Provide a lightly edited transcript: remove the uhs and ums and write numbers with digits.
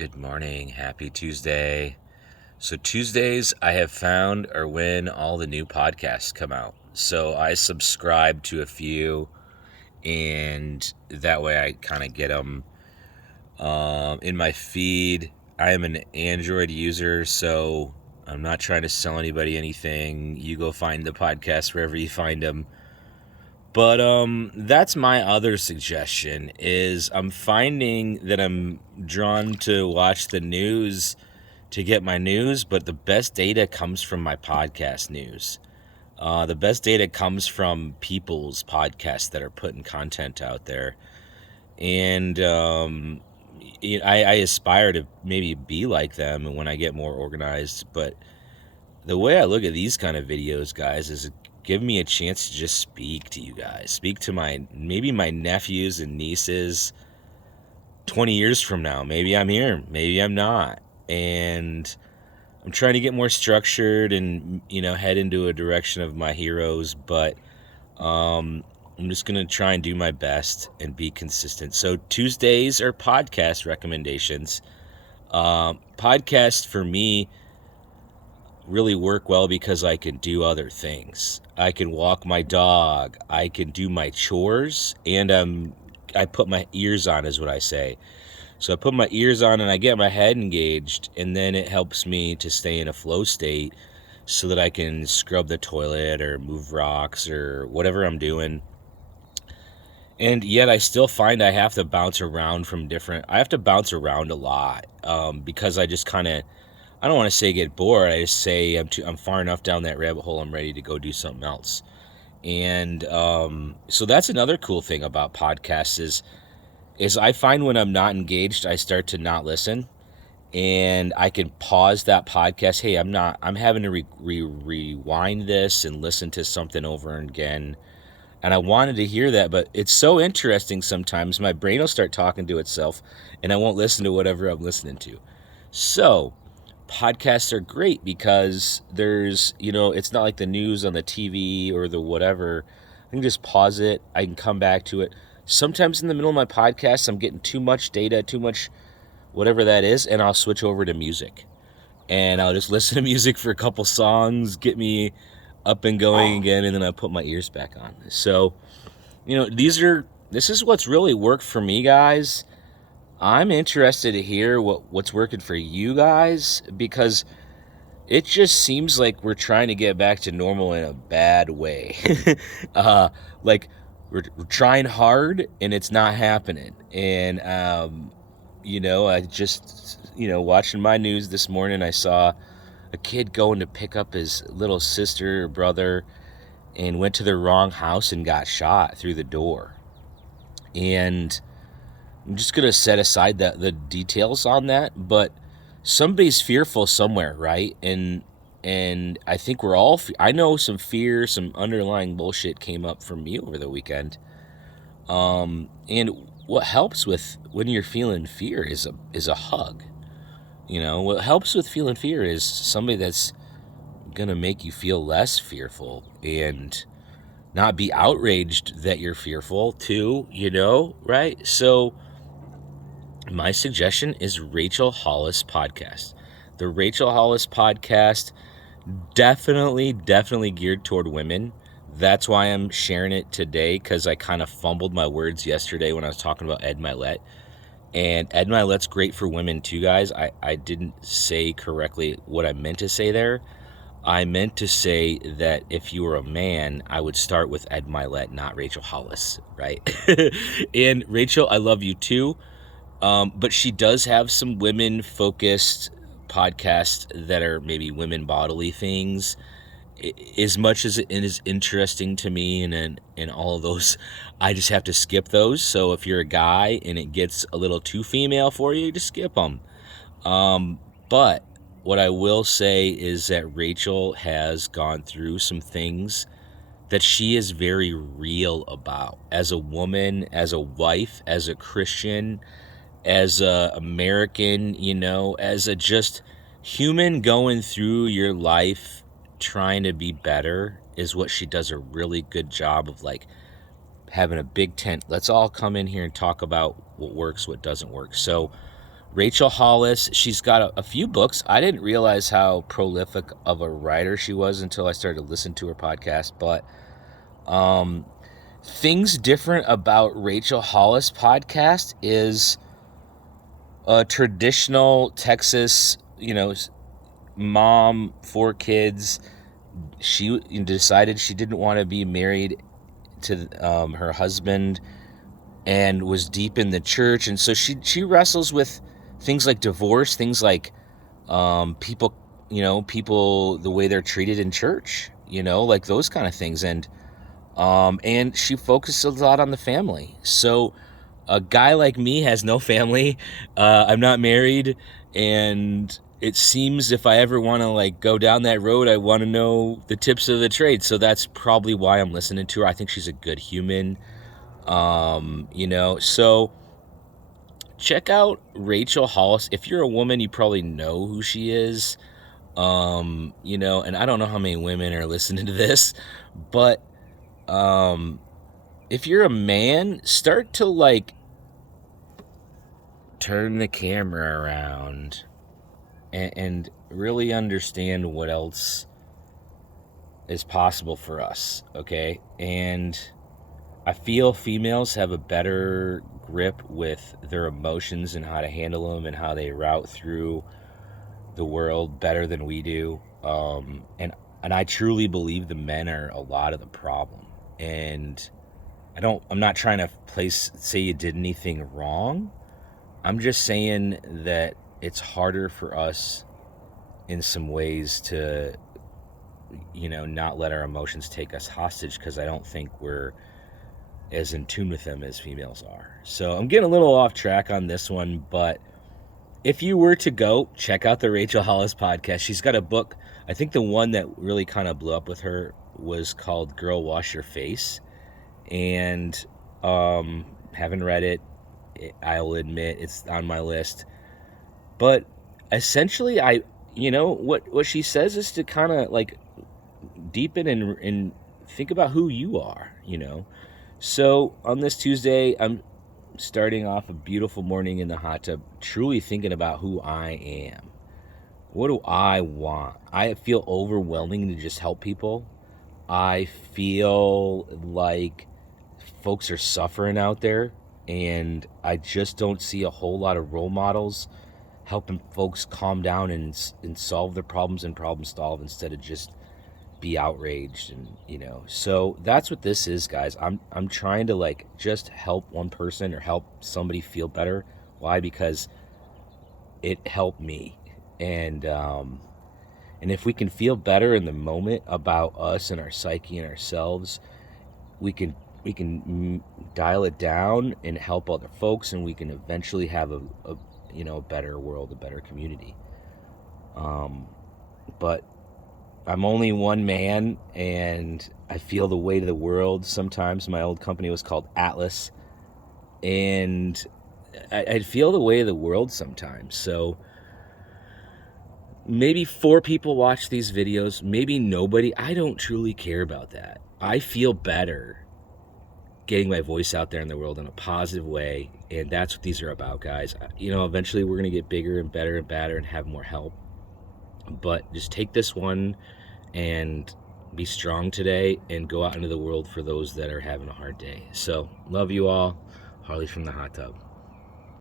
Good morning. Happy Tuesday. So Tuesdays I have found are when all the new podcasts come out. So I subscribe to a few, and that way I kind of get them in my feed. I am an Android user, so I'm not trying to sell anybody anything. You go find the podcast wherever you find them. But that's my other suggestion is I'm finding that I'm drawn to watch the news to get my news, but the best data comes from my podcast news. The best data comes from people's podcasts that are putting content out there. And I aspire to maybe be like them and when I get more organized. But the way I look at these kind of videos, guys, is give me a chance to just speak to you guys. Speak to maybe my nephews and nieces 20 years from now. Maybe I'm here, maybe I'm not. And I'm trying to get more structured and, head into a direction of my heroes, but I'm just going to try and do my best and be consistent. So Tuesdays are podcast recommendations. Podcasts for me really work well because I can do other things. I can walk my dog, I can do my chores, and I put my ears on, is what I say. So I put my ears on and I get my head engaged, and then it helps me to stay in a flow state so that I can scrub the toilet or move rocks or whatever I'm doing. And yet I still find I have to bounce around a lot because I just kind of, I don't want to say get bored. I just say I'm far enough down that rabbit hole. I'm ready to go do something else. And so that's another cool thing about podcasts is I find when I'm not engaged, I start to not listen, and I can pause that podcast. Hey, I'm having to rewind this and listen to something over and again. And I wanted to hear that, but it's so interesting sometimes. My brain will start talking to itself, and I won't listen to whatever I'm listening to. So podcasts are great because there's, it's not like the news on the TV or the whatever. I can just pause it. I can come back to it. Sometimes in the middle of my podcast, I'm getting too much data, too much whatever that is, and I'll switch over to music. And I'll just listen to music for a couple songs, get me up and going again, and then I put my ears back on. So, this is what's really worked for me, guys. I'm interested to hear what's working for you guys, because it just seems like we're trying to get back to normal in a bad way. Like we're trying hard and it's not happening. And, I just, watching my news this morning, I saw a kid going to pick up his little sister or brother and went to the wrong house and got shot through the door. And I'm just going to set aside the details on that, but somebody's fearful somewhere, right? And I think we're all, I know some fear, some underlying bullshit came up for me over the weekend. And what helps with when you're feeling fear is a hug. What helps with feeling fear is somebody that's going to make you feel less fearful and not be outraged that you're fearful too, right? So my suggestion is Rachel Hollis podcast. The Rachel Hollis podcast, definitely geared toward women. That's why I'm sharing it today, because I kind of fumbled my words yesterday when I was talking about Ed Milet. And Ed Milet's great for women too, guys. I didn't say correctly what I meant to say there. I meant to say that if you were a man, I would start with Ed Milet, not Rachel Hollis, right? And Rachel, I love you too. But she does have some women-focused podcasts that are maybe women bodily things. As much as it is interesting to me and all of those, I just have to skip those. So if you're a guy and it gets a little too female for you, just skip them. But what I will say is that Rachel has gone through some things that she is very real about. As a woman, as a wife, as a Christian, as a American, as a just human going through your life trying to be better, is what she does a really good job of, like having a big tent. Let's all come in here and talk about what works, what doesn't work. So Rachel Hollis, she's got a few books. I didn't realize how prolific of a writer she was until I started to listen to her podcast. But things different about Rachel Hollis podcast is a traditional Texas, mom, 4 kids. She decided she didn't want to be married to her husband and was deep in the church. And so she wrestles with things like divorce, things like people, the way they're treated in church, like those kind of things. And she focuses a lot on the family. So a guy like me has no family. I'm not married, and it seems if I ever want to go down that road, I want to know the tips of the trade. So that's probably why I'm listening to her. I think she's a good human. So check out Rachel Hollis. If you're a woman, you probably know who she is. And I don't know how many women are listening to this, but if you're a man, start to turn the camera around and really understand what else is possible for us, okay? And I feel females have a better grip with their emotions and how to handle them and how they route through the world better than we do. And I truly believe the men are a lot of the problem. And I'm not trying to say you did anything wrong. I'm just saying that it's harder for us in some ways to, not let our emotions take us hostage, because I don't think we're as in tune with them as females are. So I'm getting a little off track on this one, but if you were to go, check out the Rachel Hollis podcast. She's got a book. I think the one that really kind of blew up with her was called Girl, Wash Your Face. And haven't read it. I'll admit it's on my list. But essentially, what she says is to kind of deepen and think about who you are, So on this Tuesday, I'm starting off a beautiful morning in the hot tub, truly thinking about who I am. What do I want? I feel overwhelming to just help people. I feel like folks are suffering out there, and I just don't see a whole lot of role models helping folks calm down and solve their problems and problem solve instead of just be outraged. And so that's what this is, guys. I'm trying to just help one person or help somebody feel better. Why? Because it helped me. And if we can feel better in the moment about us and our psyche and ourselves, we can dial it down and help other folks, and we can eventually have a better world, a better community. But I'm only one man, and I feel the weight of the world sometimes. My old company was called Atlas, and I feel the weight of the world sometimes. So maybe 4 people watch these videos, maybe nobody. I don't truly care about that. I feel better getting my voice out there in the world in a positive way, and that's what these are about, guys. Eventually we're going to get bigger and better and badder and have more help, but just take this one and be strong today and go out into the world for those that are having a hard day. So love you all. Harley from the hot tub.